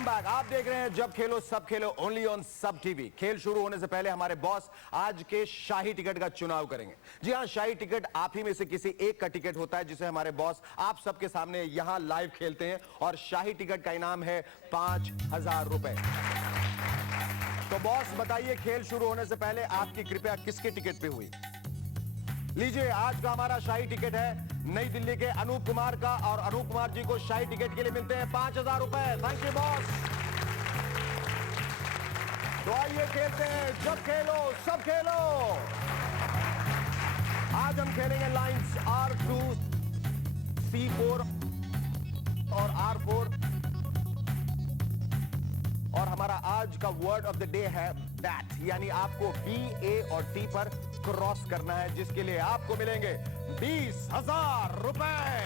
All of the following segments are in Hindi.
Welcome back. आप देख रहे हैं जब खेलो सब खेलो ओनली ऑन सब टीवी। खेल शुरू होने से पहले हमारे बॉस आज के शाही टिकट का चुनाव करेंगे। जी हां, शाही टिकट आप ही में से किसी एक का टिकट होता है जिसे हमारे बॉस आप सबके सामने यहां लाइव खेलते हैं और शाही टिकट का इनाम है 5,000 रुपए। तो बॉस बताइए, खेल शुरू होने से पहले आपकी कृपया किसके टिकट पे हुई? लीजिए, आज का हमारा शाही टिकट है नई दिल्ली के अनूप कुमार का और अनूप कुमार जी को शाही टिकट के लिए मिलते हैं 5,000 रुपए। Thank you boss. तो आइए खेलते हैं जब खेलो सब खेलो। आज हम खेलेंगे लाइंस R2, C4 और R4 और हमारा आज का वर्ड ऑफ द डे है बैट, यानी आपको B, A और T पर क्रॉस करना है, जिसके लिए आपको मिलेंगे 20,000 रुपए।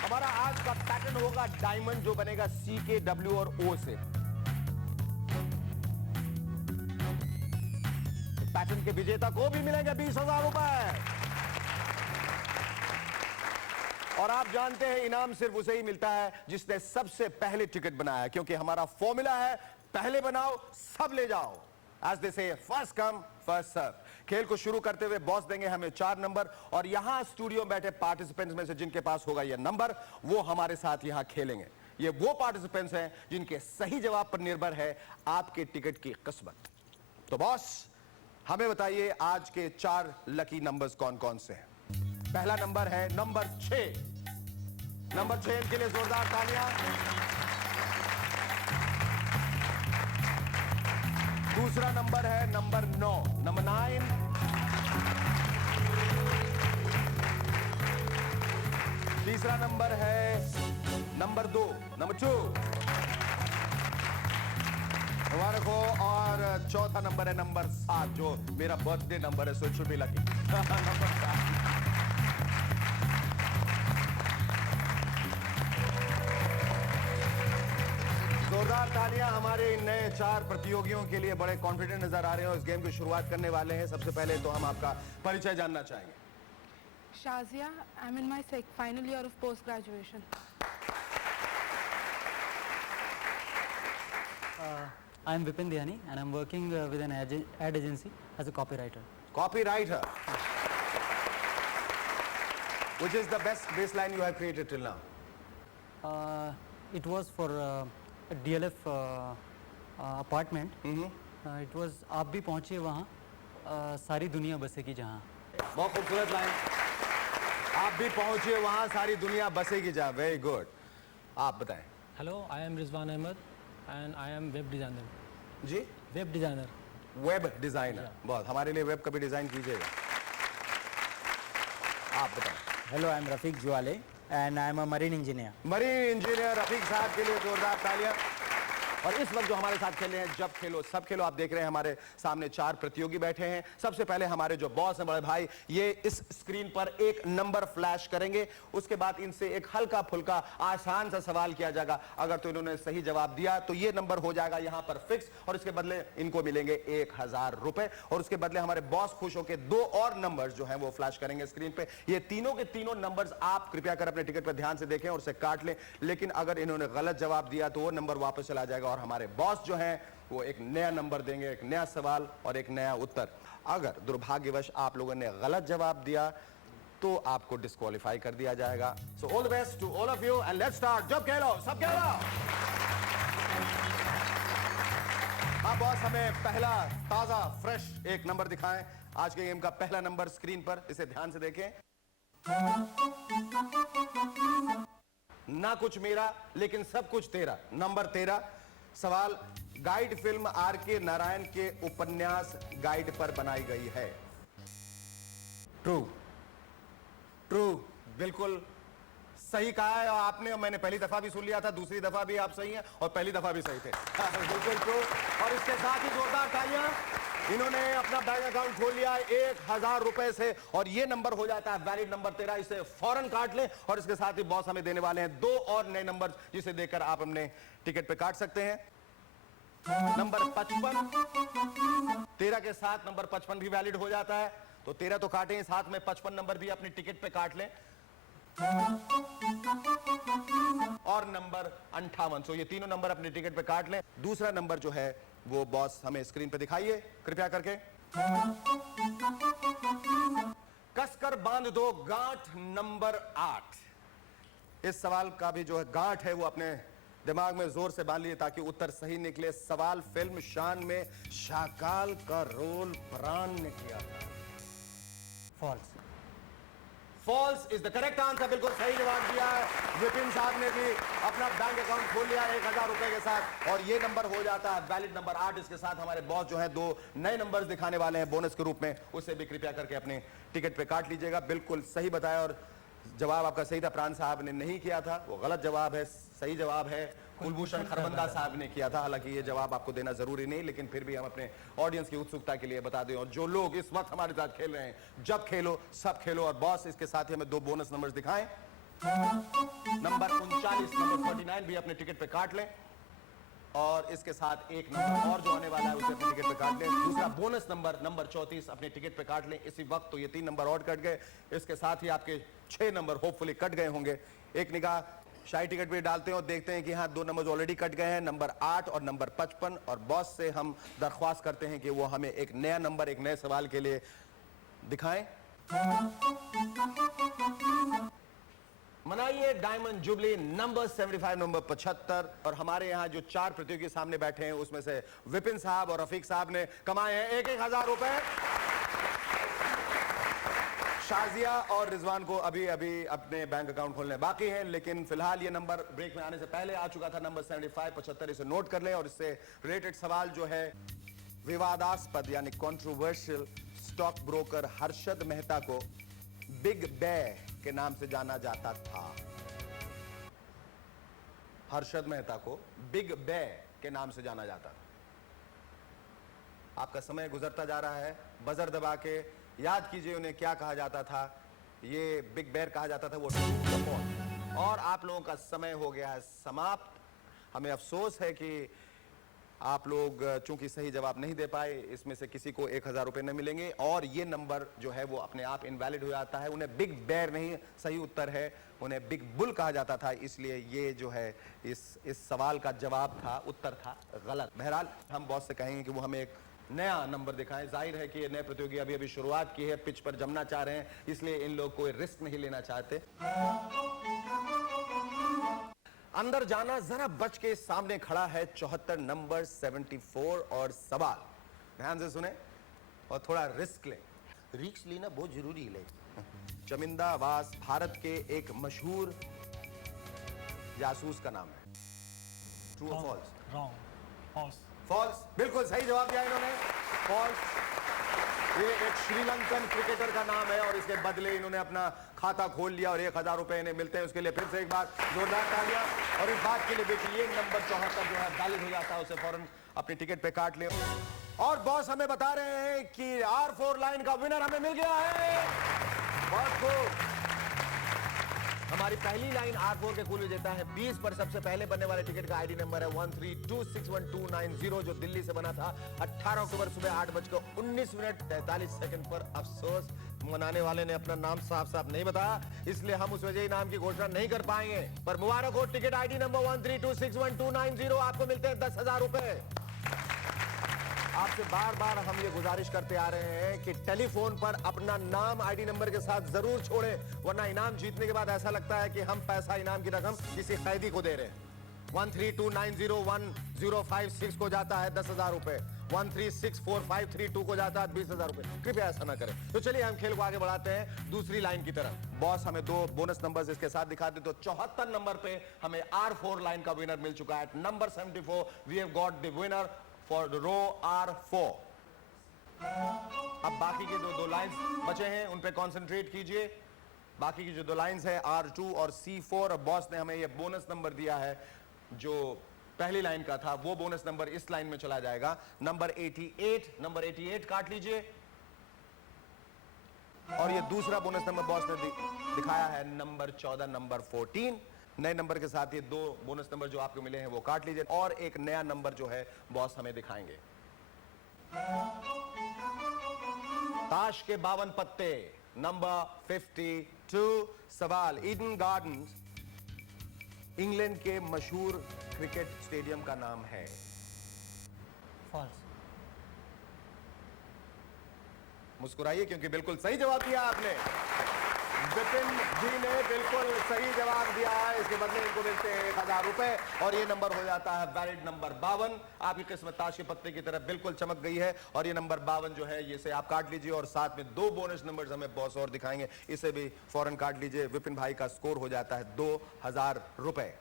हमारा आज का पैटर्न होगा डायमंड, जो बनेगा C, K, W और O से। पैटर्न के विजेता को भी मिलेंगे 20,000 रुपए। और आप जानते हैं इनाम सिर्फ उसे ही मिलता है जिसने सबसे पहले टिकट बनाया, क्योंकि हमारा फॉर्मूला है पहले बनाओ सब ले जाओ। As they say, first come, first serve। खेल को शुरू करते हुए बॉस देंगे हमें 4 नंबर और यहां स्टूडियो में बैठे पार्टिसिपेंट्स में से जिनके पास होगा यह नंबर, वो हमारे साथ यहां खेलेंगे। ये वो पार्टिसिपेंट्स हैं जिनके सही जवाब पर निर्भर है आपके टिकट की किस्मत। तो बॉस हमें बताइए आज के 4 लकी नंबर्स कौन कौन से हैं। पहला नंबर है नंबर 6। नंबर 6 के लिए जोरदार तालियां। दूसरा नंबर है नंबर 9, नंबर 9। तीसरा नंबर है नंबर 2, नंबर 2। मुबारक हो। और चौथा नंबर है नंबर 7, जो मेरा बर्थडे नंबर है, so it should be lucky. Number 7। जोरदार तालियां हमारे नए 4 प्रतियोगियों के लिए। बड़े कॉन्फिडेंट नजर आ रहे हो। इस गेम की शुरुआत करने वाले हैं। सबसे पहले तो हम आपका परिचय जानना चाहेंगे। Shazia, I'm in my final year of post graduation. I'm Vipin Dhyani and I'm working with an ad agency as a copywriter. Copywriter. Which is the best baseline you have created till now? It was for a DLF apartment. It was आप भी पहुंचे वहाँ, सारी दुनिया बसेगी जहाँ। बहुत खूबसूरत लाइन। आप भी पहुंचे वहाँ, सारी दुनिया बसेगी जहाँ। Very good. आप बताएं। Hello, I am Rizwan Ahmed and I am web designer. जी, Web designer. Web designer. बहुत, हमारे लिए वेब का भी डिजाइन कीजिएगा। आप बताएं। Hello, I am Rafiq Juale and I am a marine engineer. Marine engineer Rafiq साहब के लिए जोरदार तालियां। और इस वक्त जो हमारे साथ खेल रहे हैं जब खेलो सब खेलो, आप देख रहे हैं हमारे सामने 4 प्रतियोगी बैठे हैं। सबसे पहले हमारे जो बॉस हैं बड़े भाई, ये इस स्क्रीन पर एक नंबर फ्लैश करेंगे। उसके बाद इनसे एक हल्का फुल्का आसान सा सवाल किया जाएगा। अगर तो इन्होंने सही जवाब दिया तो ये नंबर हो जाएगा यहां पर फिक्स और इसके बदले इनको मिलेंगे 1,000 रुपए। और उसके बदले हमारे बॉस खुश होकर 2 और नंबर्स जो हैं वो फ्लैश करेंगे स्क्रीन पे। ये तीनों के तीनों नंबर्स आप कृपया कर अपने टिकट पर ध्यान से देखें और उसे काट लें। लेकिन अगर इन्होंने गलत जवाब दिया तो वो नंबर वापस चला जाएगा और हमारे बॉस जो हैं वो एक नया नंबर देंगे, एक नया सवाल और एक नया उत्तर। अगर दुर्भाग्यवश आप लोगों ने गलत जवाब दिया तो आपको डिस्क्वालीफाई कर दिया जाएगा। So all the best to all of you and let's start जब खेलो सब खेलो। हाँ बॉस, हमें पहला ताजा फ्रेश एक नंबर दिखाएं। आज के गेम का पहला नंबर स्क्रीन पर, इसे ध्यान से देखें। ना कुछ मेरा लेकिन सब कुछ तेरा, नंबर 13। सवाल, गाइड फिल्म R.K. नारायण के उपन्यास गाइड पर बनाई गई है। ट्रू, ट्रू, बिल्कुल सही कहा है। और आपने, मैंने पहली दफा भी सुन लिया था, दूसरी दफा भी आप सही हैं और पहली दफा भी सही थे। बिल्कुल ट्रू। और इसके साथ ही जोरदार तालियां। इन्होंने अपना बैंक अकाउंट खोल लिया 1,000 रुपए से और ये नंबर हो जाता है वैलिड नंबर 13। इसे फौरन काट लें और इसके साथ ही बॉस हमें देने वाले हैं 2 और नए नंबर, जिसे देकर आप अपने टिकट पे काट सकते हैं। नंबर 55, 13 के साथ नंबर 55 भी वैलिड हो जाता है। तो 13 तो काटें, साथ में 55 नंबर भी अपने टिकट पे काट लें। और नंबर 58। सो ये तीनों नंबर अपने टिकट पे काट लें। दूसरा नंबर जो है वो बॉस हमें स्क्रीन पे दिखाइए कृपया करके। कसकर बांध दो गांठ नंबर 8। इस सवाल का भी जो है गांठ है वो अपने दिमाग में जोर से बांध लिए ताकि उत्तर सही निकले। सवाल फिल्म शान में शाकाल का रोल प्राण ने किया था। False. False is the correct answer. बिल्कुल सही जवाब दिया है। विपिन साहब ने भी अपना बैंक अकाउंट खोल लिया 1000 रुपए के साथ और ये नंबर हो जाता है वैलिड नंबर 8। इसके साथ हमारे बॉस जो है 2 नए नंबर्स दिखाने वाले हैं बोनस के रूप में। उसे भी कृपया करके अपने टिकट पे काट लीजिएगा। बिल्कुल सही बताया और जवाब आपका सही था। प्राण साहब ने नहीं किया था, वो गलत जवाब है। सही जवाब है कुलभूषण खरबंदा साहब ने किया था। हालांकि ये जवाब आपको देना जरूरी नहीं, लेकिन फिर भी हम अपने ऑडियंस की उत्सुकता के लिए बता दें। और जो लोग इस वक्त हमारे साथ खेल रहे हैं, जब खेलो सब खेलो। और बॉस इसके साथ ही हमें 2 बोनस नंबर्स दिखाएं। नंबर 39 नंबर 49 भी अपने टिकट पे काट लें और इसके साथ एक नंबर और जो आने वाला है उसे अपने टिकट पे काट लें। दूसरा बोनस नंबर नंबर 34 अपने टिकट पे काट लें इसी वक्त। तो ये 3 नंबर और कट गए। इसके साथ ही आपके 6 नंबर होपफुली कट गए होंगे। एक निगाह शाही टिकट पे डालते हैं और देखते हैं कि हाँ 2 नंबर ऑलरेडी कट गए हैं, नंबर 8 और नंबर 55। और बॉस से हम दरख्वास्त करते हैं कि वो हमें एक नया नंबर एक नए सवाल के लिए दिखाएं। मनाइए डायमंड जुबली नंबर 75 नंबर 75। और हमारे यहाँ जो 4 प्रतियोगी सामने बैठे हैं उसमें से विपिन साहब और रफीक साहब ने कमाए हैं 1,000 रुपए। शाजिया और रिजवान को अभी अभी अपने बैंक अकाउंट खोलने बाकी है, लेकिन फिलहाल ये नंबर ब्रेक में आने से पहले आ चुका था नंबर 75 75। इसे नोट कर लें। और इससे रिलेटेड सवाल जो है विवादास्पद यानी controversial stock broker Harshad Mehta को बिग बे के नाम से जाना जाता था। हर्षद मेहता को बिग बे के नाम से जाना जाता था। आपका समय गुजरता जा रहा है। बजर दबा के याद कीजिए उन्हें क्या कहा जाता था। ये बिग बेर कहा जाता था, वो और आप लोगों का समय हो गया है समाप्त। हमें अफसोस है कि आप लोग चूंकि सही जवाब नहीं दे पाए, इसमें से किसी को 1000 रुपए न मिलेंगे और ये नंबर जो है वो अपने आप इनवैलिड हो जाता है। उन्हें बिग बेर नहीं सही उत्तर है, उन्हें बिग बुल कहा जाता था। इसलिए ये जो है इस सवाल का जवाब था, उत्तर था गलत। बहरहाल हम बॉस से कहेंगे कि वो हमें एक नया नंबर दिखाएं। जाहिर है कि ये नए प्रतियोगी अभी अभी शुरुआत की है, पिच पर जमना चाह रहे हैं, इसलिए इन लोग कोई रिस्क नहीं लेना चाहते। अंदर जाना जरा बच के सामने खड़ा है 74 नंबर 74 और सवाल ध्यान से सुने और थोड़ा रिस्क लें। रिस्क लेना बहुत जरूरी है। चमिंदा वास भारत के एक मशहूर जासूस का नाम है। ट्रू और फॉल्स? Wrong. False. फॉल्स। बिल्कुल सही जवाब दिया इन्होंने, फॉल्स। ये एक श्रीलंकन क्रिकेटर का नाम है और इसके बदले इन्होंने अपना खाता खोल लिया और 1000 रुपए इन्हें मिलते हैं। उसके लिए फिर से एक बार जोरदार तालियां। और इस बात के लिए देखिए ये नंबर 74 जो है वैलिड हो जाता है, उसे फौरन अपने टिकट पे काट ले। और बॉस हमें बता रहे हैं कि R4 लाइन का विनर हमें मिल गया है। बहुत खूब। हमारी पहली लाइन R4 के कुल विजेता है 20 पर सबसे पहले बनने वाले टिकट का आईडी नंबर है 13261290 जो दिल्ली से बना था 18 अक्टूबर सुबह 8:19:43 पर। अफसोस मनाने वाले ने अपना नाम साफ साफ नहीं बताया, इसलिए हम उस विजयी नाम की घोषणा नहीं कर पाएंगे। पर मुबारक हो, टिकट आईडी नंबर 13261290 आपको मिलते हैं 10,000 रुपए। आपसे बार बार हम ये गुजारिश करते आ रहे हैं कि टेलीफोन पर अपना नाम आईडी नंबर के साथ जरूर छोड़ें, वरना इनाम जीतने के बाद ऐसा लगता है कि हम पैसा इनाम की रकम किसी कैदी को दे रहे हैं। 13290105 को जाता है 10,000 रुपए, 136453 को जाता है 20,000 रुपए। कृपया ऐसा ना करें। तो चलिए हम खेल को आगे बढ़ाते हैं दूसरी लाइन की तरफ। बॉस हमें 2 बोनस नंबर्स इसके साथ दिखा दे। तो 74 नंबर पे हमें R4 लाइन का विनर मिल चुका है। Number 74 we have got the winner for row R4। अब बाकी के दो लाइंस बचे हैं, उन पे कंसंट्रेट कीजिए। बाकी की जो 2 लाइंस है R2 और C4। और बॉस ने हमें ये बोनस नंबर दिया है जो पहली लाइन का था, वो बोनस नंबर इस लाइन में चला जाएगा। नंबर 88 नंबर 88 काट लीजिए। और ये दूसरा बोनस नंबर बॉस ने दिखाया है नंबर 14 नंबर 14। नए नंबर के साथ ये 2 बोनस नंबर जो आपको मिले हैं वो काट लीजिए और एक नया नंबर जो है बॉस हमें दिखाएंगे। ताश के 52 पत्ते नंबर 52। 2 सवाल, ईडन गार्डन्स इंग्लैंड के मशहूर क्रिकेट स्टेडियम का नाम है। फॉल्स। मुस्कुराइए क्योंकि बिल्कुल सही जवाब दिया आपने। विपिन जी ने बिल्कुल सही जवाब दिया है। इसके बदले इनको मिलते हैं 1000 रुपए और ये नंबर हो जाता है वैलिड नंबर 52। आपकी किस्मत ताश के पत्ते की तरह बिल्कुल चमक गई है और ये नंबर 52 जो है इसे आप काट लीजिए और साथ में 2 बोनस नंबर्स हमें बॉस और दिखाएंगे, इसे भी फौरन काट लीजिए। विपिन भाई का स्कोर हो जाता है 2000 रुपए।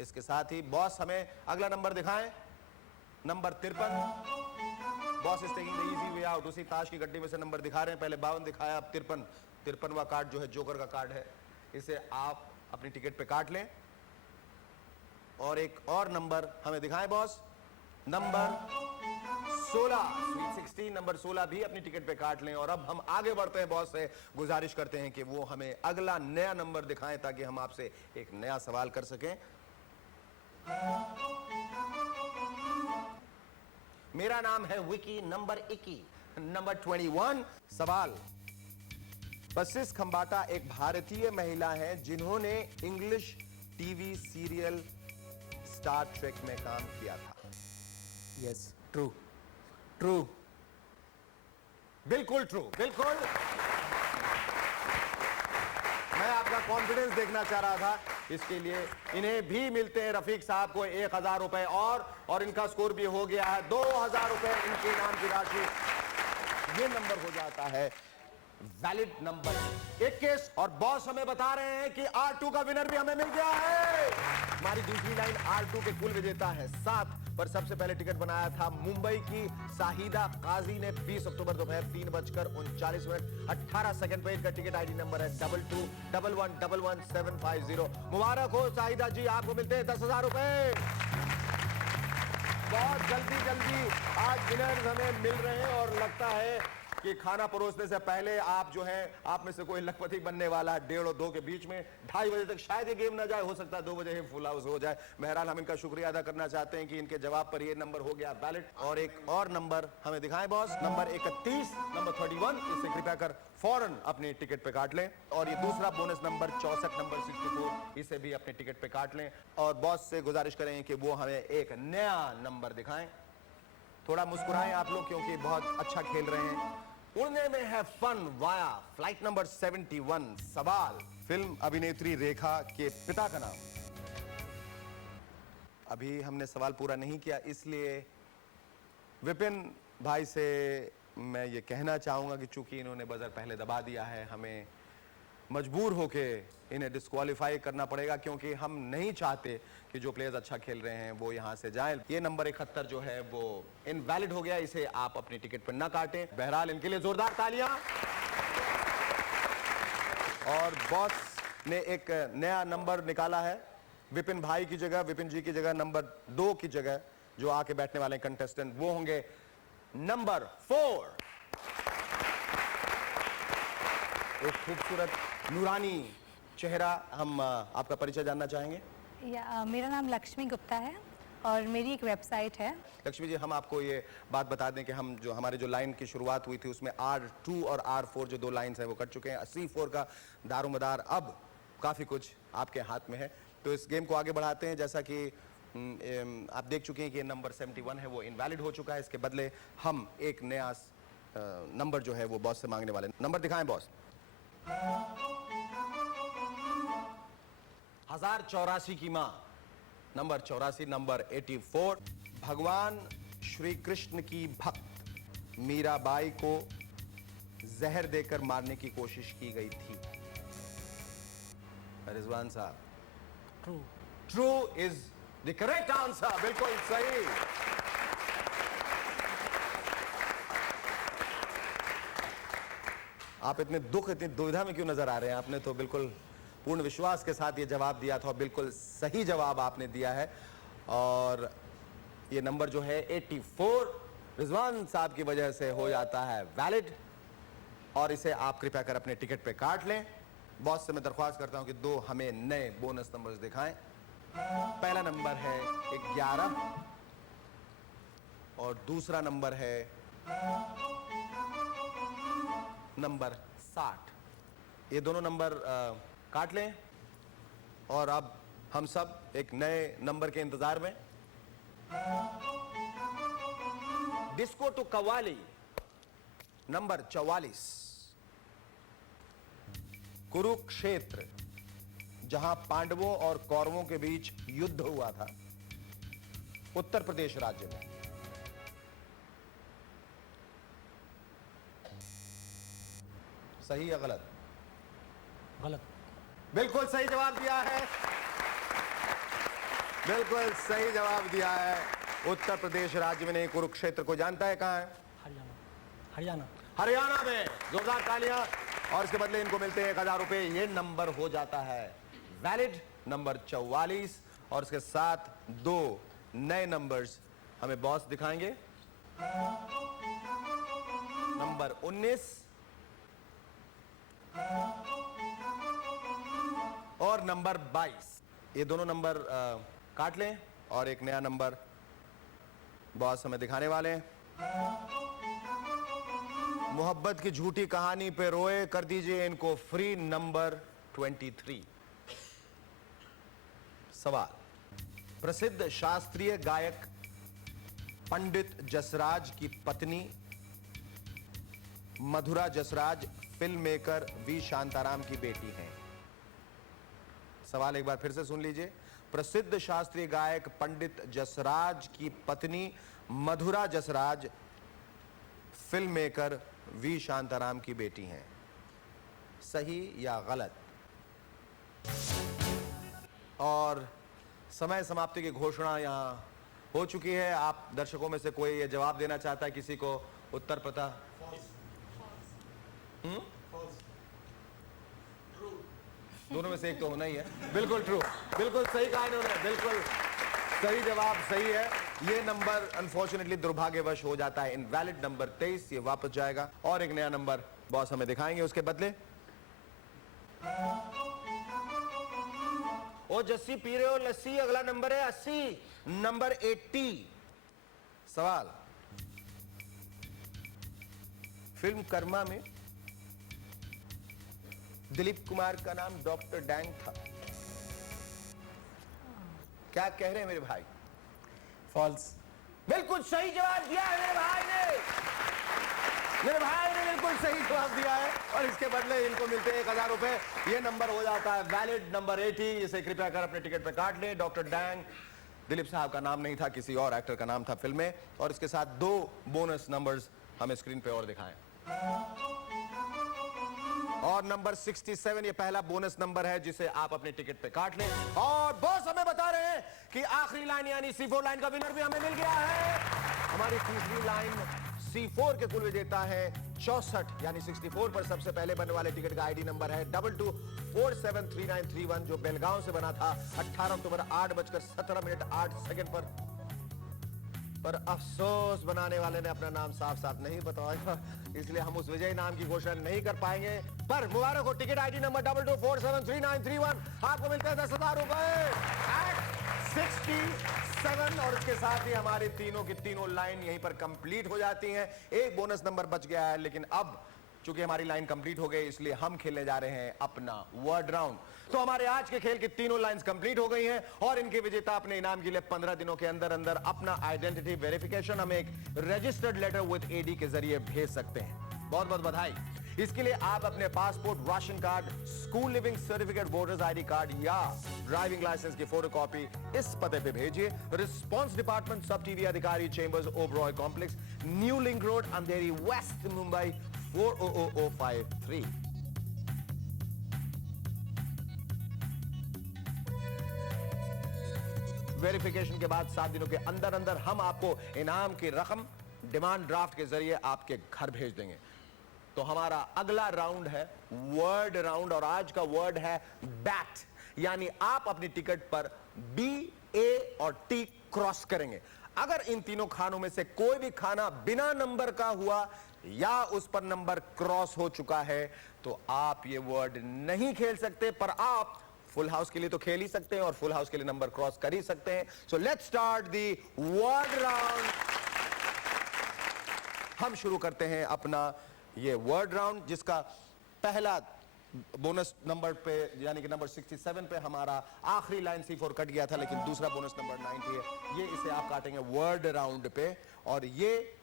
इसके साथ ही बॉस हमें अगला नंबर दिखाएं, number 53। Boss is taking the easy way out. उसी ताश की गड्डी में से नंबर दिखा रहे हैं, पहले 52 दिखाया, अब 53वां कार्ड जो है जोकर का कार्ड है, इसे आप अपनी टिकट पे काट लें और एक और नंबर हमें दिखाएं बॉस, नंबर 16 स्वीट 16 नंबर 16 भी अपनी टिकट पे काट लें। और अब हम आगे बढ़ते हैं, बॉस से गुजारिश करते हैं कि वो हमें अगला नया नंबर दिखाएं ताकि हम आपसे एक नया सवाल कर सकें। मेरा नाम है विकी, नंबर 21, नंबर 21 सवाल, बसिस खंबाटा एक भारतीय महिला है जिन्होंने English TV serial Star Trek में काम किया था। Yes, true. True. बिल्कुल ट्रू, बिल्कुल। मैं आपका कॉन्फिडेंस देखना चाह रहा था, इसके लिए इन्हें भी मिलते हैं रफीक साहब को 1000 रुपए और इनका स्कोर भी हो गया है 2000 रुपए इनके इनाम की राशि। ये नंबर हो जाता है वैलिड नंबर 21 और बॉस हमें बता रहे हैं कि R2 का विनर भी हमें मिल गया है। हमारी दूसरी लाइन R2 के कुल विजेता है 7, पर सबसे पहले टिकट बनाया था मुंबई की शाहिदा काजी ने 20 अक्टूबर दोपहर 3:39 18 सेकंड पे। इनका टिकट आईडी नंबर है 2211111750। मुबारक हो शाहिदा जी, आपको मिलते हैं 10,000 रुपए। बहुत जल्दी आज विनर्स हमें मिल रहे हैं और लगता है कि खाना परोसने से पहले आप जो है, आप में से कोई लखपति बनने वाला है 1:30 और 2 के बीच में। 2:30 बजे तक शायद ये गेम ना जाए, हो सकता है 2 बजे ही फुल हाउस हो जाए। बहरहाल हम इनका शुक्रिया अदा करना चाहते हैं कि इनके जवाब पर ये नंबर हो गया वैलिड। और एक और नंबर हमें दिखाएं बॉस, नंबर 31, नंबर 31, इसे कृपया कर फौरन अपनी टिकट पे काट लें। और ये दूसरा बोनस नंबर 64, नंबर 64, इसे भी अपनी टिकट पे काट लें और बॉस से गुजारिश करें कि वो हमें एक नया नंबर दिखाएं। थोड़ा मुस्कुराएं आप लोग क्योंकि बहुत अच्छा खेल रहे हैं। उड़ने में है फन वाया फ्लाइट नंबर 71 सवाल, फिल्म अभिनेत्री रेखा के पिता का नाम। अभी हमने सवाल पूरा नहीं किया, इसलिए विपिन भाई से मैं ये कहना चाहूंगा कि चूंकि इन्होंने बजर पहले दबा दिया है, हमें मजबूर होके इन्हें डिस्क्वालीफाई करना पड़ेगा क्योंकि हम नहीं चाहते कि जो प्लेयर्स अच्छा खेल रहे हैं वो यहां से जाएं। ये नंबर 71 जो है वो इनवैलिड हो गया, इसे आप अपनी टिकट पर ना काटें। बहरहाल इनके लिए जोरदार तालियां। और बॉस ने एक नया नंबर निकाला है विपिन भाई की जगह, विपिन जी की जगह नंबर 2 की जगह जो आके बैठने वाले कंटेस्टेंट वो होंगे नंबर 4। एक खूबसूरत नूरानी चेहरा, हम आपका परिचय जानना चाहेंगे। मेरा नाम लक्ष्मी गुप्ता है और मेरी एक वेबसाइट है। लक्ष्मी जी, हम आपको ये बात बता दें कि हम जो हमारे जो लाइन की शुरुआत हुई थी उसमें R2 और R4 जो 2 लाइन्स हैं वो कट चुके हैं। C4 का दारोमदार अब काफ़ी कुछ आपके हाथ में है, तो इस गेम को आगे बढ़ाते हैं। जैसा कि आप देख चुके हैं कि नंबर 71 है वो इनवैलिड हो चुका है, इसके बदले हम एक नया नंबर जो है वो बॉस से मांगने वाले। नंबर दिखाएं बॉस। 1084 की मां, नंबर 84, नंबर 84। भगवान श्री कृष्ण की भक्त मीराबाई को जहर देकर मारने की कोशिश की गई थी। रिजवान साहब, true. True is the correct answer, बिल्कुल सही। आप इतने दुख, इतनी दुविधा में क्यों नजर आ रहे हैं? आपने तो बिल्कुल पूर्ण विश्वास के साथ ये जवाब दिया था और बिल्कुल सही जवाब आपने दिया है। और ये नंबर जो है 84 रिजवान साहब की वजह से हो जाता है वैलिड और इसे आप कृपया कर अपने टिकट पे काट लें। बॉस से मैं दरख्वास्त करता हूं कि 2 हमें नए बोनस नंबर्स दिखाएं। पहला नंबर है 11 और दूसरा नंबर है नंबर 60। ये दोनों नंबर काट लें और अब हम सब एक नए नंबर के इंतजार में। Disco to qawwali number 44। Kurukshetra, जहां पांडवों और कौरवों के बीच युद्ध हुआ था, उत्तर प्रदेश राज्य में। सही या गलत? गलत। बिल्कुल सही जवाब दिया है, बिल्कुल सही जवाब दिया है। उत्तर प्रदेश राज्य में नहीं, कुरुक्षेत्र को जानता है कहां है? हरियाणा। हरियाणा। हरियाणा में। जोरदार तालियां। और इसके बदले इनको मिलते हैं 1000 रुपए। ये नंबर हो जाता है वैलिड नंबर 44 और इसके साथ 2 नए नंबर्स हमें बॉस दिखाएंगे। नंबर 19 और नंबर 22। ये दोनों नंबर काट लें और एक नया नंबर बॉस हमें दिखाने वाले हैं। मोहब्बत की झूठी कहानी पे रोए, कर दीजिए इनको फ्री नंबर 23। सवाल, प्रसिद्ध शास्त्रीय गायक पंडित जसराज की पत्नी Madhura Jasraj film maker V Shantaram की बेटी हैं। सवाल एक बार फिर से सुन लीजिए। प्रसिद्ध शास्त्रीय गायक पंडित जसराज की पत्नी Madhura Jasraj film maker V Shantaram की बेटी हैं। सही या गलत? और समय समाप्ति की घोषणा यहां हो चुकी है। आप दर्शकों में से कोई ये जवाब देना चाहता है? किसी को उत्तर पता? दोनों में से एक तो होना ही है। बिल्कुल ट्रू, बिल्कुल सही कहा इन्होंने, बिल्कुल सही जवाब सही है। ये नंबर अनफॉर्चुनेटली दुर्भाग्यवश हो जाता है इनवैलिड नंबर 23। ये वापस जाएगा और एक नया नंबर बॉस हमें दिखाएंगे उसके बदले। ओ जस्सी पी रहे हो लस्सी, अगला नंबर है 80, नंबर 80। सवाल, फिल्म कर्मा में दिलीप कुमार का नाम डॉक्टर डैंग था। क्या कह रहे हैं मेरे भाई? फॉल्स। बिल्कुल सही जवाब दिया है मेरे भाई ने। मेरे भाई ने बिल्कुल सही जवाब दिया है और इसके बदले इनको मिलते हैं 1000 रुपए। ये नंबर हो जाता है वैलिड नंबर 80। इसे कृपया कर अपने टिकट पे काट लें। डॉक्टर डैंग दिलीप साहब का नाम नहीं था, किसी और एक्टर का नाम था फिल्म में। और इसके साथ 2 बोनस नंबर्स हमें स्क्रीन पे और दिखाएं। और नंबर 67 ये पहला बोनस नंबर है जिसे आप अपने टिकट पे काट लें। और बॉस हमें बता रहे हैं कि आखिरी लाइन यानी C4 लाइन का विनर भी हमें मिल गया है। हमारी तीसरी लाइन C4 के कुल विजेता है 64 यानी 64 पर सबसे पहले बनने वाले टिकट का आईडी नंबर है 22473931 जो बेलगांव से बना था 18 अक्टूबर 8:17 पर अफसोस बनाने वाले ने अपना नाम साफ साफ नहीं बताया, इसलिए हम उस विजयी नाम की घोषणा नहीं कर पाएंगे। पर मुबारक हो, टिकट आईडी नंबर 22473931 आपको मिलता है 10,000 रुपए at 67। और इसके साथ ही हमारे तीनों की तीनों लाइन यहीं पर कंप्लीट हो जाती हैं। एक बोनस नंबर बच गया है, लेकिन अब चूंकि हमारी लाइन कंप्लीट हो गई इसलिए हम खेलने जा रहे हैं अपना वर्ड राउंड। तो हमारे आज के खेल की तीनों लाइंस कंप्लीट हो गई हैं और इनके विजेता अपने इनाम के लिए 15 दिनों के अंदर अंदर अपना आइडेंटिटी वेरिफिकेशन हमें एक रजिस्टर्ड लेटर विद एडी के जरिए भेज सकते हैं। बहुत बहुत बधाई। इसके लिए आप अपने passport, ration card, school leaving certificate, voters ID card या ड्राइविंग लाइसेंस की फोटोकॉपी इस पते पे भेजिए। Response department, Sab TV Adhikari, chambers, Oberoi complex, new link road, Andheri west, Mumbai 400053। Verification के बाद 7 दिनों के अंदर अंदर हम आपको इनाम की रकम डिमांड ड्राफ्ट के जरिए आपके घर भेज देंगे। तो हमारा अगला राउंड है वर्ड राउंड और आज का वर्ड है बैट, यानी आप अपनी टिकट पर B, A और T क्रॉस करेंगे। अगर इन तीनों खानों में से कोई भी खाना बिना नंबर का हुआ या उस पर नंबर क्रॉस हो चुका है तो आप ये वर्ड नहीं खेल सकते, पर आप फुल हाउस के लिए तो खेल ही सकते हैं और फुल हाउस के लिए नंबर क्रॉस कर ही सकते हैं। So let's start the word round. हम शुरू करते हैं अपना ये वर्ड राउंड जिसका पहला बोनस नंबर पे यानी कि नंबर 67 पे हमारा आखिरी लाइन C4 कट गया था, लेकिन दूसरा बोनस नंबर 90 है, ये इसे आप काटेंगे वर्ड राउंड पे। और ये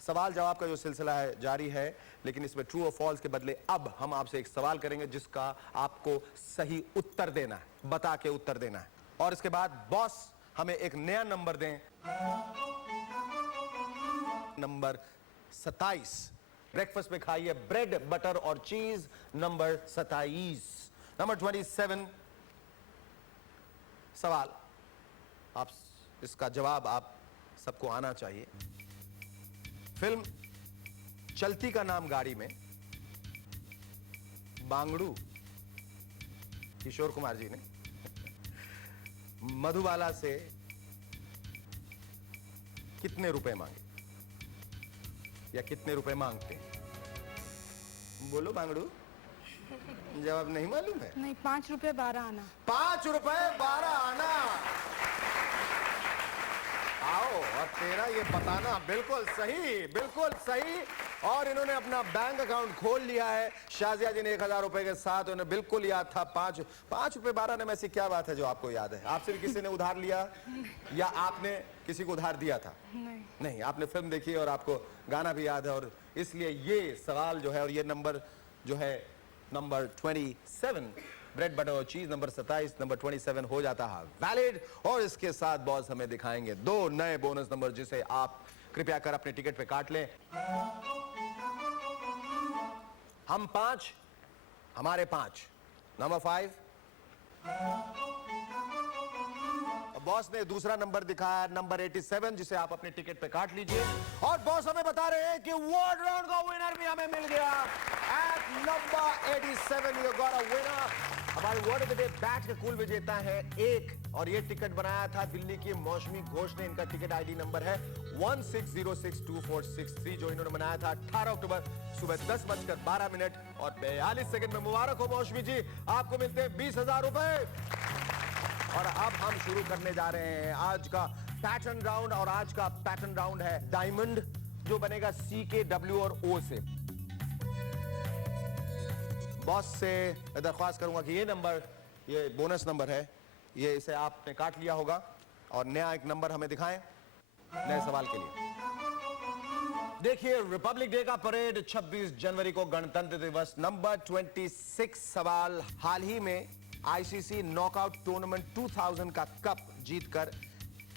सवाल जवाब का जो सिलसिला है जारी है, लेकिन इसमें ट्रू और फॉल्स के बदले अब हम आपसे एक सवाल करेंगे जिसका आपको सही उत्तर देना है, बता के उत्तर देना है। और इसके बाद बॉस हमें एक नया नंबर दें, नंबर 27। ब्रेकफास्ट में खाइए ब्रेड बटर और चीज, नंबर 27। नंबर 27 सवाल, आप इसका जवाब आप सबको आना चाहिए। फिल्म चलती का नाम गाड़ी में बांगड़ू किशोर कुमार जी ने मधुबाला से कितने रुपए मांगे या कितने रुपए मांगते हैं? बोलो बांगड़ू, जवाब नहीं मालूम है? नहीं, 5 रुपये 12 आना। 5 रुपए 12 आना। आओ, और तेरा ये बताना बिल्कुल सही, बिल्कुल सही। और इन्होंने अपना बैंक अकाउंट खोल लिया है। शाजिया जी ने 1000 रुपए के साथ, उन्हें बिल्कुल याद था 5 रुपए 12 आने में ऐसी क्या बात है जो आपको याद है? आपसे भी किसी ने उधार लिया या आपने किसी को उधार दिया था? नहीं, आपने फिल्म देखी और आपको गाना भी याद है, और इसलिए ये सवाल जो है और ये नंबर जो है नंबर 27 ब्रेड बटर और चीज, नंबर 27 नंबर 27 हो जाता है वैलिड। और इसके साथ बॉस हमें दिखाएंगे 2 नए बोनस नंबर जिसे आप कृपया कर अपने टिकट पे काट लें। हम 5, हमारे 5, नंबर 5। बॉस ने दूसरा नंबर दिखाया नंबर 87 जिसे आप अपने टिकट पे काट लीजिए। और बॉस हमें बता रहे हैं कि वर्ड राउंड का विनर भी हमें मिल गया। At number 87 you got a winner. हमारे word of the day batch के कुल विजेता है 1, और ये टिकट बनाया था दिल्ली की मौसमी घोष ने। इनका टिकट आईडी नंबर है 16062463, जो इन्होंने बनाया था 18 अक्टूबर सुबह 10:12 और 42 सेकंड में। मुबारक हो मौसमी जी, आपको मिलते हैं 20,000 रुपए। और अब हम शुरू करने जा रहे हैं आज का पैटर्न राउंड, और आज का पैटर्न राउंड है डायमंड, जो बनेगा CK, W और O से। बॉस से दरख्वास्त करूंगा कि ये नंबर, ये बोनस नंबर है, ये इसे आपने काट लिया होगा और नया एक नंबर हमें दिखाएं नए सवाल के लिए। देखिए, रिपब्लिक डे का परेड 26 जनवरी को, गणतंत्र दिवस। नंबर 26 सवाल, हाल ही में ICC नॉकआउट टूर्नामेंट 2000 का कप जीतकर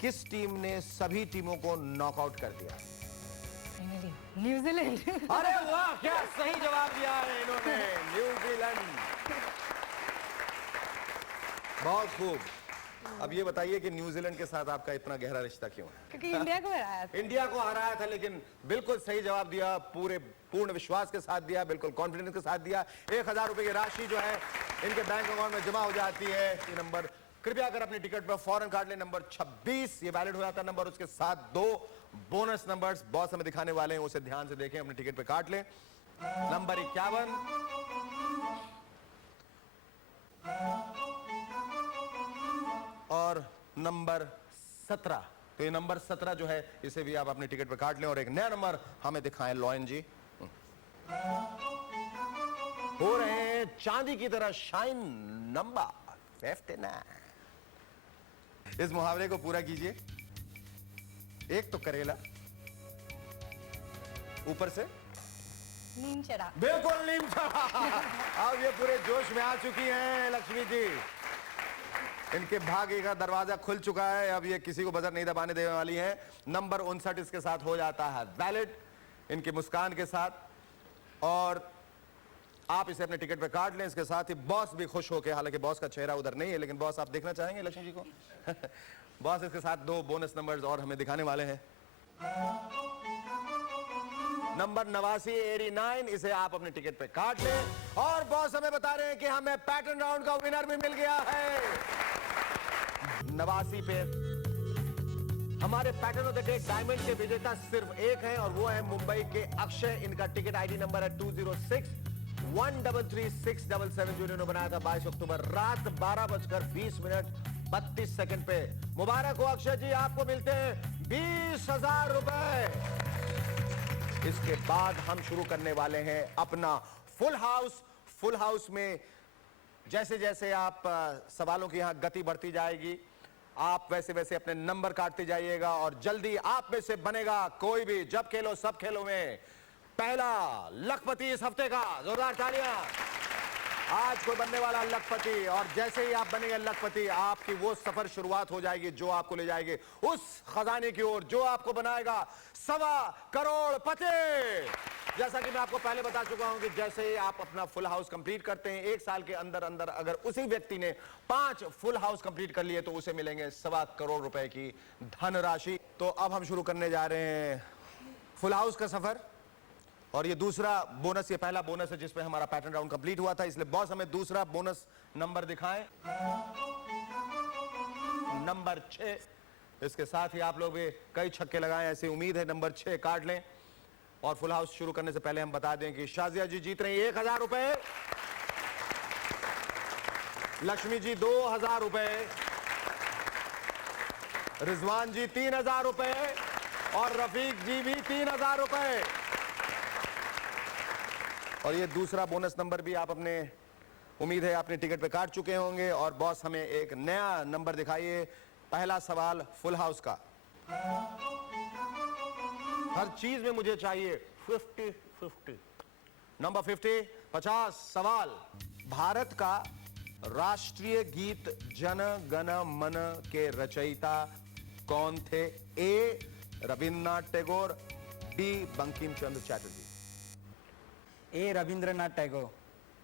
किस टीम ने सभी टीमों को नॉकआउट कर दिया? न्यूजीलैंड। अरे वाह, क्या सही जवाब दिया है इन्होंने, न्यूजीलैंड। बहुत खूब। अब ये बताइए कि न्यूजीलैंड के साथ आपका इतना गहरा रिश्ता क्यों है? क्योंकि इंडिया को हराया था। इंडिया को हराया था, लेकिन बिल्कुल सही जवाब दिया, पूर्ण विश्वास के साथ दिया, बिल्कुल कॉन्फिडेंस के साथ दिया। 1000 रुपए की राशि जो है इनके बैंक अकाउंट में जमा हो जाती है। ये नंबर कृपया कर अपने टिकट पर फौरन काट ले, नंबर 26, ये वैलिड हो जाता है नंबर। उसके साथ 2 बोनस नंबर्स बॉस हमें दिखाने वाले हैं, उसे ध्यान से देखें, अपने टिकट पे काट लें। नंबर 51 और नंबर 17। तो ये नंबर 17 जो है इसे भी आप अपने टिकट पे काट लें, और एक नया नंबर हमें दिखाएं लॉयन जी। हो रहे हैं चांदी की तरह शाइन, नंबर 59। इस मुहावरे को पूरा कीजिए। एक तो करेला, ऊपर से नीम चढ़ा। बिल्कुल नीम चढ़ा। अब ये पूरे जोश में आ चुकी हैं लक्ष्मी जी, इनके भाग्य का दरवाजा खुल चुका है। अब ये किसी को बजर नहीं दबाने देने वाली हैं। नंबर 59 इसके साथ हो जाता है वैलिड, इनकी मुस्कान के साथ। और आप इसे अपने टिकट पे काट लें। इसके साथ ही बॉस भी खुश होके, हालांकि बॉस का चेहरा उधर नहीं है, लेकिन बॉस आप देखना चाहेंगे लक्ष्मी जी को? बॉस इसके साथ 2 बोनस नंबर्स और हमें दिखाने वाले हैं। नंबर 89 89, इसे आप अपने टिकट पे काट लें। और बॉस हमें बता रहे हैं कि हमें पैटर्न राउंड का विनर भी मिल गया है 89 पे। हमारे pattern of the day diamond के विजेता सिर्फ एक हैं, और वो है मुंबई के अक्षय। इनका टिकट आईडी नंबर है 2061336777, जो इन्होंने बनाया था 22 अक्टूबर रात 12:20 पे। मुबारक हो अक्षय जी, आपको मिलते हैं 20,000 रुपए। इसके बाद हम शुरू करने वाले हैं अपना फुल हाउस फुल हाउस में जैसे जैसे आप सवालों की यहां गति बढ़ती जाएगी, आप वैसे वैसे अपने नंबर काटते जाइएगा और जल्दी आप में से बनेगा कोई भी जब खेलो सब खेलो में पहला लखपति इस हफ्ते का। जोरदार तालियां। आज कोई बनने वाला लखपति, और जैसे ही आप बनेंगे लखपति, आपकी वो सफर शुरुआत हो जाएगी जो आपको ले जाएगी उस खजाने की ओर जो आपको बनाएगा 1.25 करोड़ पति। जैसा कि मैं आपको पहले बता चुका हूं कि जैसे ही आप अपना फुल हाउस कंप्लीट करते हैं, 1 साल के अंदर अंदर अगर उसी व्यक्ति ने 5 फुल हाउस कंप्लीट कर लिए तो उसे मिलेंगे 1.25 करोड़ रुपए की धनराशि। तो अब हम शुरू करने जा रहे हैं फुल हाउस का सफर, और ये दूसरा बोनस, ये पहला बोनस है जिसमें हमारा पैटर्न राउंड कंप्लीट हुआ था, इसलिए बॉस हमें दूसरा बोनस नंबर दिखाएं। नंबर 6। इसके साथ ही आप लोग भी कई छक्के लगाएं, ऐसी उम्मीद है। नंबर 6 काट लें। और फुल हाउस शुरू करने से पहले हम बता दें कि शाजिया जी जीत रही 1000 रुपए, लक्ष्मी जी 2000 रुपए, रिजवान जी 3000 रुपए और रफीक जी भी 3000 रुपए। और ये दूसरा बोनस नंबर भी आप अपने, उम्मीद है आपने टिकट पे काट चुके होंगे। और बॉस हमें एक नया नंबर दिखाइए। पहला सवाल फुल हाउस का। हर चीज में मुझे चाहिए 50-50। नंबर 50, 50 सवाल। भारत का राष्ट्रीय गीत जन गण मन के रचयिता कौन थे? ए रविन्द्रनाथ टैगोर, बी बंकिम चंद्र चटर्जी। ए रविंद्रनाथ टैगोर।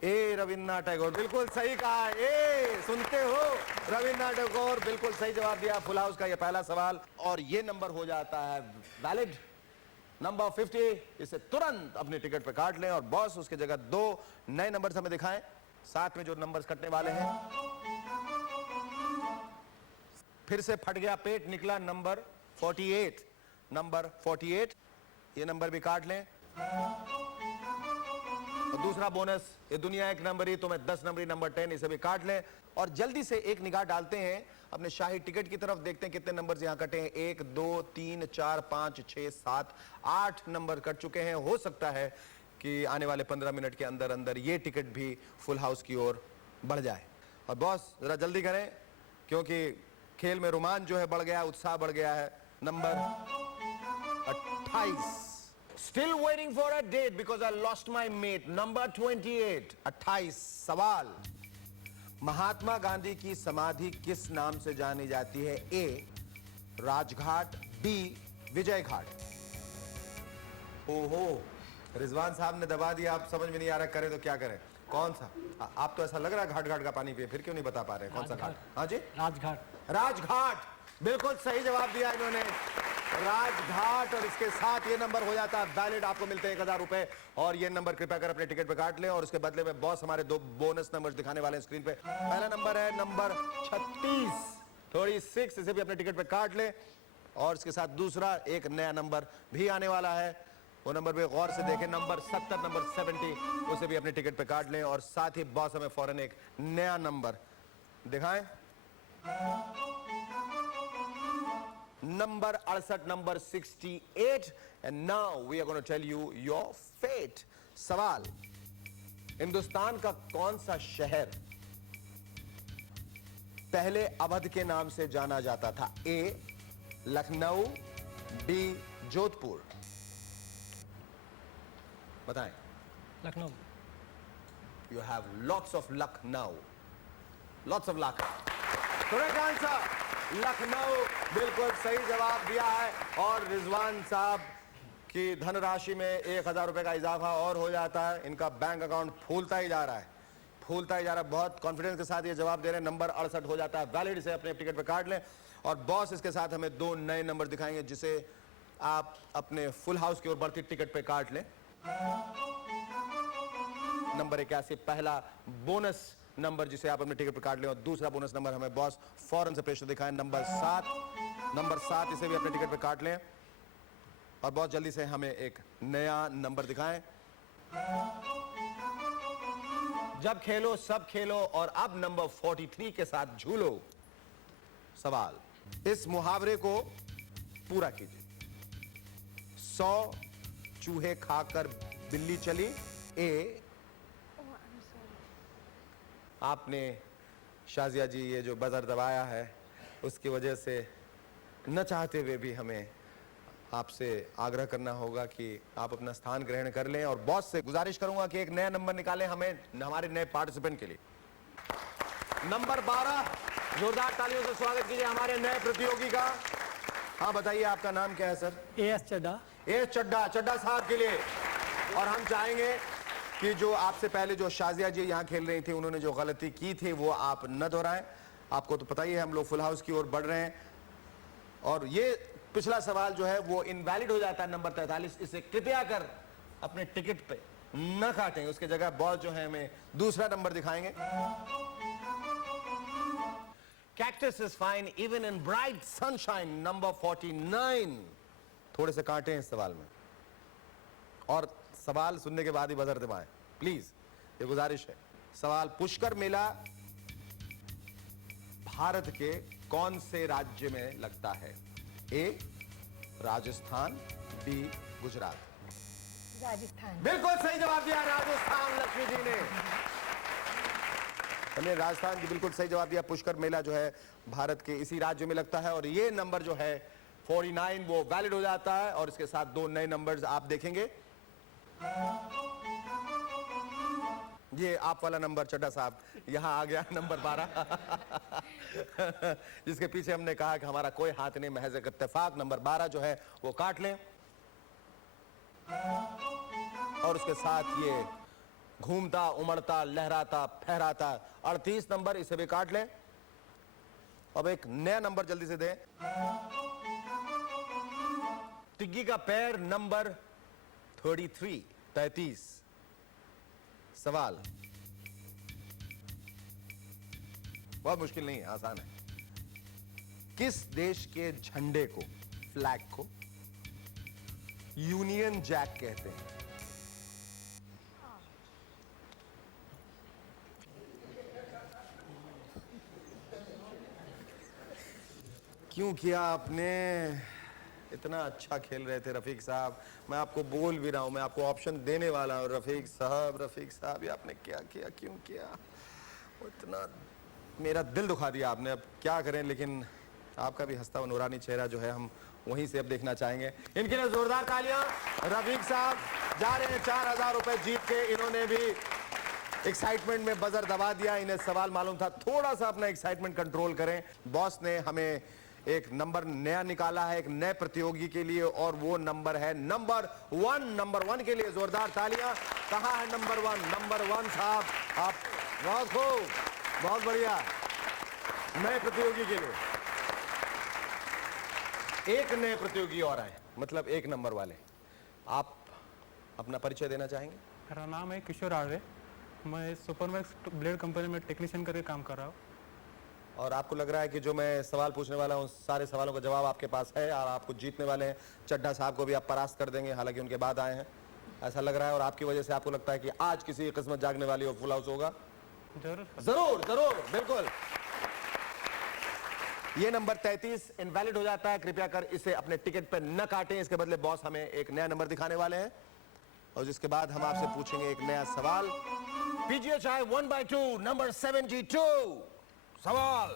ए रविन्द्रनाथ टैगोर, बिल्कुल सही कहा। ए सुनते हो, रविन्द्रनाथ टैगोर, बिल्कुल सही जवाब दिया। फुल हाउस का ये पहला सवाल, और ये नंबर हो जाता है वैलिड। नंबर 50, इसे तुरंत अपने टिकट पे काट लें। और बॉस उसके जगह 2 नए नंबर हमें दिखाएं, साथ में जो नंबर्स कटने वाले हैं। फिर से फट गया पेट, निकला नंबर 48। नंबर 48, ये नंबर भी काट लें। और दूसरा बोनस, ये दुनिया एक नंबर ही, तो मैं 10 नंबरी नंबर 10, इसे भी काट लें। और जल्दी से एक निगाह डालते हैं अपने शाही टिकट की तरफ, देखते हैं कितने नंबर यहां कटे हैं। 1 2 3 4 5 6 7 8 नंबर कट चुके हैं। हो सकता है कि आने वाले 15 मिनट के अंदर अंदर ये टिकट भी फुल हाउस की ओर बढ़ जाए। और बॉस जरा जल्दी करें, क्योंकि खेल में रोमांच जो है बढ़ गया, उत्साह बढ़ गया है। Number 28, Still waiting for a date because I lost my mate. Number 28, 28 सवाल। महात्मा गांधी की समाधि किस नाम से जानी जाती है? ए राजघाट, बी विजय घाट। ओहो, रिजवान साहब ने दबा दिया, आप समझ में नहीं आ रहा, करें तो क्या करें? कौन सा? आप तो ऐसा लग रहा है घाट घाट का पानी पिए, फिर क्यों नहीं बता पा रहे कौन सा घाट? हाँ जी, राजघाट। राजघाट, बिल्कुल सही जवाब दिया इन्होंने, राजघाट। और इसके साथ ये नंबर हो जाता है वैलिड, आपको मिलते हैं 1000 रुपए। और ये नंबर कृपया कर अपने टिकट पे काट लें, और उसके बदले में बॉस हमारे 2 बोनस नंबर दिखाने वाले हैं स्क्रीन पे। पहला नंबर है नंबर 36, 36, इसे भी अपने टिकट पे काट लें। और इसके साथ दूसरा एक नया नंबर भी आने वाला है, वो नंबर भी गौर से देखें। नंबर 70, नंबर 70, उसे भी अपने टिकट पे काट लें। और साथ ही बॉस हमें फौरन एक नया नंबर दिखाएं। Number 68, number 68, and now we are going to tell you your fate. सवाल, हिंदुस्तान का कौन सा शहर पहले अवध के नाम से जाना जाता था? ए लखनऊ, बी जोधपुर। बताएं। Lucknow. You have lots of luck now. Lots of luck. Correct answer. Lucknow, बिल्कुल सही जवाब दिया है। और रिजवान साहब की धनराशि में 1000 रुपए का इजाफा और हो जाता है। इनका बैंक अकाउंट फूलता ही जा रहा है, फूलता ही जा रहा है। बहुत कॉन्फिडेंस के साथ ये जवाब दे रहे हैं। नंबर 68 हो जाता है वैलिड, इसे अपने टिकट पे काट लें। और बॉस इसके साथ हमें 2 नए नंबर दिखाएंगे, जिसे आप अपने फुल हाउस की ओर बढ़ती टिकट पे काट लें। नंबर 81, पहला बोनस नंबर जिसे आप अपने टिकट पर काट लें। और दूसरा बोनस नंबर हमें बॉस फौरन से प्रेशर दिखाएं। नंबर 7, नंबर 7, इसे भी अपने टिकट पर काट लें। और बहुत जल्दी से हमें एक नया नंबर दिखाएं। जब खेलो सब खेलो, और अब नंबर 43 के साथ झूलो। सवाल, इस मुहावरे को पूरा कीजिए। 100 चूहे खाकर बिल्ली चली। ए आपने शाजिया जी ये जो बजर दबाया है उसकी वजह से न चाहते हुए भी हमें आपसे आग्रह करना होगा कि आप अपना स्थान ग्रहण कर लें और बॉस से गुजारिश करूंगा कि एक नया नंबर निकालें हमें हमारे नए पार्टिसिपेंट के लिए। नंबर 12, जोरदार तालियों से स्वागत कीजिए हमारे नए प्रतियोगी का। हाँ बताइए आपका नाम क्या है सर? AS चड्डा। ए चड्डा साहब के लिए। और हम चाहेंगे कि जो आपसे पहले जो शाजिया जी यहाँ खेल रही थी उन्होंने जो गलती की थी वो आप न दोहराएं। आपको तो पता ही है हम लोग फुल हाउस की ओर बढ़ रहे हैं और ये पिछला सवाल जो है वो इनवैलिड हो जाता है नंबर 43। इसे कृपया कर अपने टिकट पे न काटें, उसके जगह बॉस जो है हमें दूसरा नंबर दिखाएंगे। Cactus is fine even in bright sunshine, number 49। थोड़े से कांटे हैं इस सवाल में और सवाल सुनने के बाद ही बजर दबाएं प्लीज, ये गुजारिश है। सवाल, पुष्कर मेला भारत के कौन से राज्य में लगता है? ए राजस्थान, बी गुजरात। राजस्थान। बिल्कुल सही जवाब दिया राजस्थान, लक्ष्मी जी ने। हमने राजस्थान की बिल्कुल सही जवाब दिया। पुष्कर मेला जो है भारत के इसी राज्य में लगता है और ये नंबर जो है 49 वो वैलिड हो जाता है और इसके साथ दो नए नंबर्स आप देखेंगे। ये आप वाला नंबर चड्डा साहब यहां आ गया, नंबर 12 जिसके पीछे हमने कहा कि हमारा कोई हाथ नहीं, महज एक इत्तेफाक। नंबर 12 जो है वो काट लें और उसके साथ ये घूमता उमड़ता लहराता फहराता 38 नंबर, इसे भी काट लें। अब एक नया नंबर जल्दी से दें। टिग्गी का पैर, नंबर 33। सवाल बहुत मुश्किल नहीं है, आसान है। किस देश के झंडे को, फ्लैग को यूनियन जैक कहते हैं? क्यों किया आपने? इतना अच्छा खेल रहे थे रफीक साहब, मैं आपको बोल भी रहा हूं, मैं आपको ऑप्शन देने वाला हूं। रफीक साहब ये आपने क्या किया, क्यों किया? वो इतना मेरा दिल दुखा दिया आपने। अब क्या करें, लेकिन आपका भी हंसता हुआ नूरानी चेहरा जो है हम वहीं से अब देखना चाहेंगे। इनके लिए जोरदार तालियां। रफीक साहब जा रहे हैं 4000 रुपए जीत के। इन्होंने भी एक्साइटमेंट में बजर दबा दिया, इन्हें सवाल मालूम था। थोड़ा सा अपना एक्साइटमेंट कंट्रोल करें। बॉस ने हमें एक नंबर नया निकाला है एक नए प्रतियोगी के लिए और वो नंबर है नंबर 1। नंबर 1 के लिए जोरदार तालियां। कहां है नंबर 1? नंबर 1 साहब आप बहुत खूब, बहुत बढ़िया। नए प्रतियोगी के लिए एक नए प्रतियोगी और आए, मतलब एक नंबर वाले। आप अपना परिचय देना चाहेंगे? मेरा नाम है किशोर आड़वे, मैं सुपरमैक्स ब्लेड कंपनी में टेक्नीशियन करके काम कर रहा हूँ। और आपको लग रहा है कि जो मैं सवाल पूछने वाला हूँ सारे सवालों का जवाब आपके पास है और आपको जीतने वाले हैं। चड्डा साहब को भी आप परास्त कर देंगे, हालांकि उनके बाद आए हैं, ऐसा लग रहा है। और आपकी वजह से आपको लगता है कि आज किसी की किस्मत जागने वाली हो, फुल हाउस होगा। जरूर जरूर बिल्कुल। ये नंबर 33 इनवैलिड हो जाता है। कृपया कर इसे अपने टिकट पे न काटें, इसके बदले बॉस हमें एक नया नंबर दिखाने वाले हैं और जिसके बाद हम आपसे पूछेंगे एक नया सवाल। PGHI 1/2 number 72। सवाल,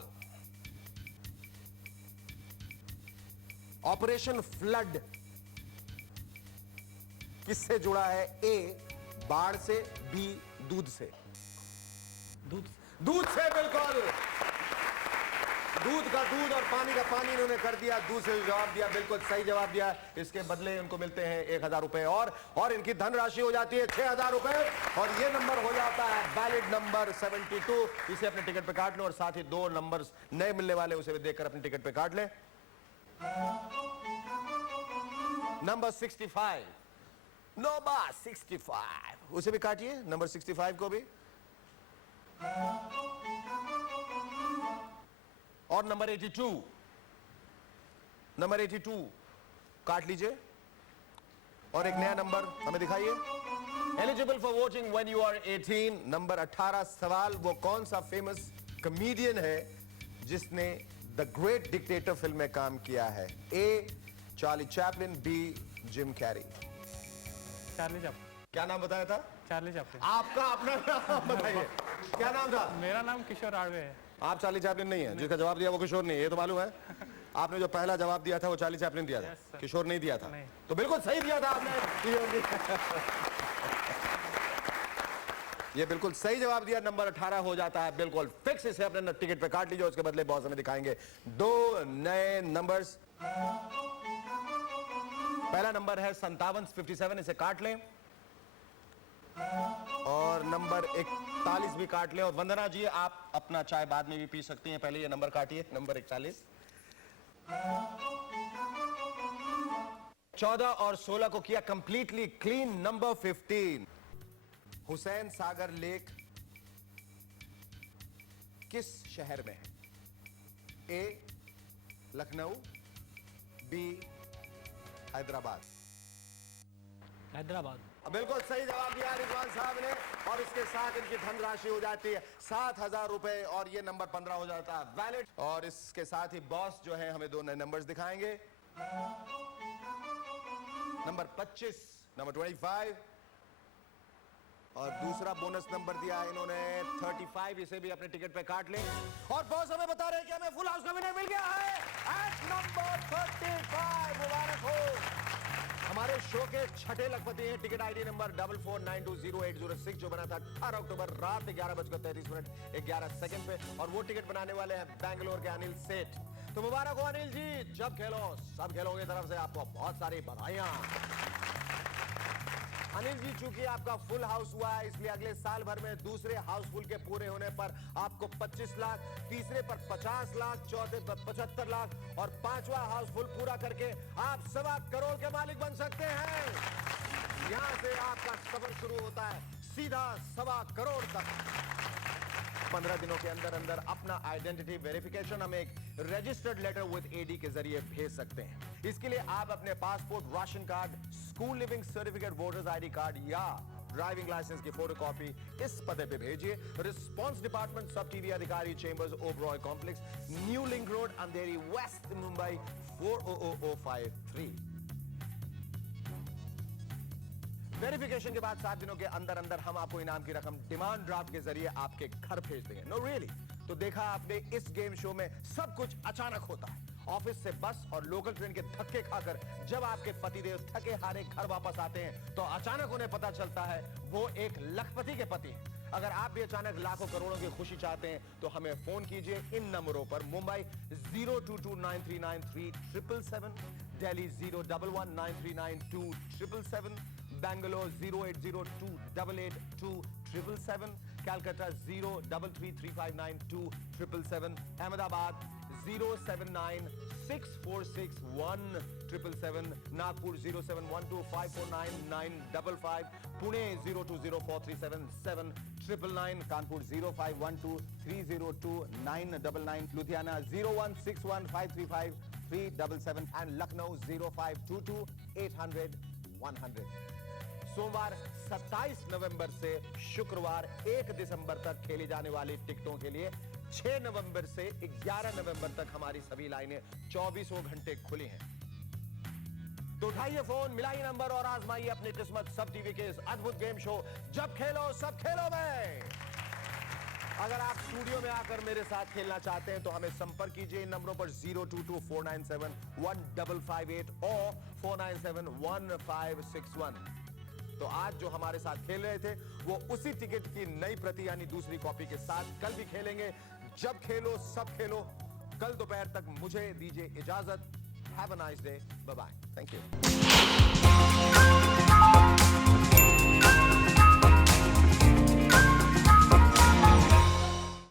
ऑपरेशन फ्लड किससे जुड़ा है? ए बाढ़ से, बी दूध से। दूध से बिल्कुल। दूध का दूध और पानी का पानी इन्होंने कर दिया। दूध से जवाब दिया, बिल्कुल सही जवाब दिया। इसके बदले इनको मिलते हैं 1000 रुपए और इनकी धनराशि हो जाती है 6000 रुपए और ये नंबर हो जाता है वैलिड नंबर 72। इसे अपने टिकट पे काट लो और साथ ही दो नंबर्स नए मिलने वाले उसे भी देखकर अपने टिकट पे काट लें। नंबर 65, नंबर 65 उसे भी काटिए, नंबर 65 को भी। और नंबर 82, नंबर 82 काट लीजिए और एक नया नंबर हमें दिखाइए। Eligible for voting when you are 18, number 18। सवाल, वो कौन सा फेमस कॉमेडियन है जिसने द ग्रेट डिक्टेटर फिल्म में काम किया है? A Charlie Chaplin, B Jim Carrey. Charlie Chaplin. क्या नाम बताया था? Charlie Chaplin. आपका अपना नाम बताइए। क्या नाम था? मेरा नाम किशोर आड़वे है। आप चार्ली चैपलिन नहीं है, जिसका जवाब दिया वो किशोर नहीं है, ये तो मालूम है। आपने जो पहला जवाब दिया था वो चार्ली चैपलिन दिया था, किशोर नहीं दिया था। नहीं। तो बिल्कुल सही दिया था आपने। ये बिल्कुल सही जवाब दिया, नंबर 18 हो जाता है बिल्कुल फिक्स। इसे अपने टिकट पे काट लीजिए, उसके बदले बॉस हमें दिखाएंगे 2 नए नंबर्स। पहला नंबर है 57 इसे काट लें, और नंबर 41 भी काट लें। और वंदना जी आप अपना चाय बाद में भी पी सकती हैं, पहले ये नंबर काटिए, नंबर 41। 14 और 16 को किया completely clean. Number 15, Hussain Sagar lake किस शहर में है? ए लखनऊ, बी हैदराबाद। हैदराबाद। बिल्कुल सही जवाब दिया रिजवान साहब ने, और इसके साथ इनकी धनराशि हो जाती है 7,000 रुपए, और ये नंबर 15 हो जाता है वैलिड। और इसके साथ ही बॉस जो है हमें 2 नए नंबर्स दिखाएंगे। नंबर 25, नंबर 25, और दूसरा बोनस नंबर दिया है इन्होंने 35, इसे भी अपने टिकट पे काट लें। और बॉस हमें बता रहे हैं कि हमें फुल हाउस का विनर मिल गया है एट नंबर 35। मुबारक हो। हमारे शो के छठे लखपति हैं, टिकट आईडी नंबर 44920806, जो बना था 18 अक्टूबर रात 11:33 11 पे, और वो टिकट बनाने वाले हैं बेंगलोर के अनिल सेठ। तो मुबारक हो अनिल जी, जब खेलो सब खेलों की तरफ से आपको बहुत सारी बधाइयां। अनिल जी, चूंकि आपका फुल हाउस हुआ है, इसलिए अगले साल भर में दूसरे हाउसफुल के पूरे होने पर आपको 25 लाख, तीसरे पर 50 लाख, चौथे पर 75 लाख, और 5वां हाउसफुल पूरा करके आप 1.25 करोड़ के मालिक बन सकते हैं। यहां से आपका सफर शुरू होता है सीधा 1.25 करोड़ तक। 15 दिनों के अंदर अंदर अपना आइडेंटिटी वेरिफिकेशन हम एक रजिस्टर्ड लेटर विद एडी के जरिए भेज सकते हैं। इसके लिए आप अपने passport, ration card, school leaving certificate, voters ID card या ड्राइविंग लाइसेंस की फोटोकॉपी इस पते पे भेजिए। Response department, Sab TV Adhikari, chambers, Oberoi complex, new link road, Andheri west, Mumbai 400053। Verification के बाद 7 दिनों के अंदर अंदर हम आपको इनाम की रकम डिमांड ड्राफ्ट के जरिए आपके घर भेज देंगे। No really. तो देखा आपने, इस गेम शो में सब कुछ अचानक होता है। ऑफिस से बस और लोकल ट्रेन के धक्के खाकर जब आपके पतिदेव थके हारे घर वापस आते हैं, तो अचानक उन्हें पता चलता है वो एक लखपति के पति हैं। अगर आप भी अचानक लाखों करोड़ों की खुशी चाहते हैं तो हमें फोन कीजिए इन नंबरों पर। मुंबई 02293937777, दिल्ली 011939277, बैंगलोर 08028827777, कैलकाटा 033359277, अहमदाबाद 079646177, नागपुर 07125499555, पुणे 020437799, कानपुर 0512302999, लुधियाना 01615353777, एंड लखनऊ 0522800100। सोमवार 27 नवंबर से शुक्रवार 1 दिसंबर तक खेली जाने वाली टिकटों के लिए 6 नवंबर से 11 नवंबर तक हमारी सभी लाइनें 24 घंटे खुली हैं। तो उठाइए फोन, मिलाइए नंबर और आजमाइए अपनी किस्मत सब टीवी के इस अद्भुत गेम शो जब खेलो सब खेलो में। अगर आप स्टूडियो में आकर मेरे साथ खेलना चाहते हैं तो हमें संपर्क कीजिए इन नंबरों पर 02249715558 और 4971561। तो आज जो हमारे साथ खेल रहे थे वो उसी टिकट की नई प्रति यानी दूसरी कॉपी के साथ कल भी खेलेंगे। जब खेलो सब खेलो। कल दोपहर तक मुझे दीजिए इजाजत। Have a nice day, bye bye, thank you.